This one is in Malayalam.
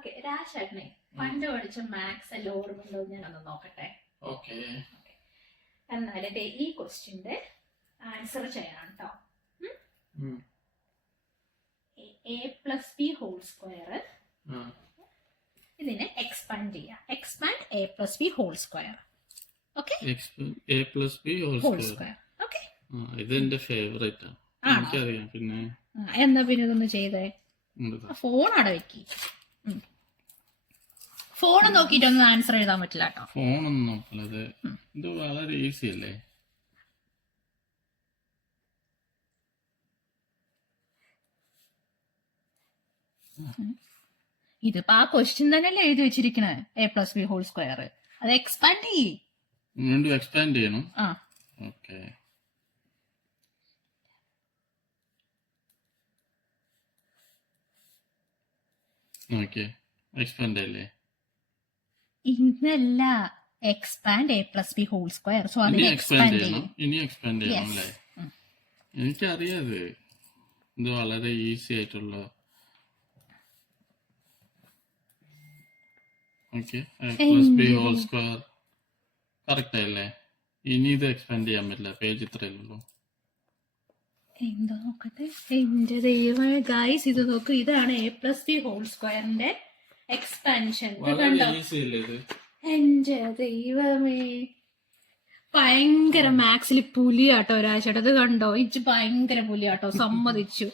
ഓക്കെ രാജേട്ടനെ പണ്ട് പഠിച്ച മാത്സ് എല്ലാം ഓർമ്മയുണ്ടോ ഞാൻ ഞാനൊന്ന് നോക്കട്ടെ. ഓക്കെ. എന്നാൽ ഈ ക്വസ്റ്റ്യന്റെ ആൻസർ ചെയ്യണം കേട്ടോ A plus B whole square ഇതിനെ എക്സ്പാൻഡ് ചെയ്യാം. Expand A plus B whole square okay A plus B whole square square okay ഇത് എന്റെ ഫേവറേറ്റ് ആണ്? എനിക്കറിയാം പിന്നെ. എന്നാ പിന്നെ ഇതൊന്ന് ചെയ്തേ? ഫോൺ അവിടെ വെക്കി. ഫോൺ നോക്കിയിട്ടൊന്നും ആൻസർ എഴുതാൻ പറ്റില്ല കേട്ടോ. ഫോണൊന്നും നോക്കണത് ഇത് ഇത് വളരെ ഈസി അല്ലേ? ഇതിപ്പോ ആ ക്വസ്റ്റ്യൻ തന്നെയല്ലേ എഴുതി വെച്ചിരിക്കണേ? A plus B whole square അത് എക്സ്പാൻഡ് ചെയ്യ്. വീണ്ടും എക്സ്പാൻഡ് ചെയ്യണം? ആ. ഓക്കെ ഓക്കെ എക്സ്പാൻഡ് അല്ലേ? ഇന്നല്ല expand A plus B whole square so അതിനെ എക്സ്പാൻഡ് ചെയ്യണം. ഇനി എക്സ്പാൻഡ് ചെയ്യണം അല്ലേ. എനിക്കറിയാത് ഇത് വളരെ ഈസി ആയിട്ടുള്ള okay plus B whole square correct ഇനി ഇത് എക്സ്പാൻഡ് ചെയ്യാൻ പറ്റില്ല. പേജ് എന്താ നോക്കട്ടെ? എന്റെ ഇത് നോക്കൂ. ഇതാണ് എ പ്ലസ് ബി ഹോൾ സ്ക്വയറിന്റെ എക്സ്പാൻഷൻ എന്റെ ദൈവമേ. ഭയങ്കര മാക്സിൽ പുലിയാട്ടോ ഒരാഴ്ചയുടെ ഇത് കണ്ടോ? ഇച്ച് ഭയങ്കര പുലിയാട്ടോ. സമ്മതിച്ചു.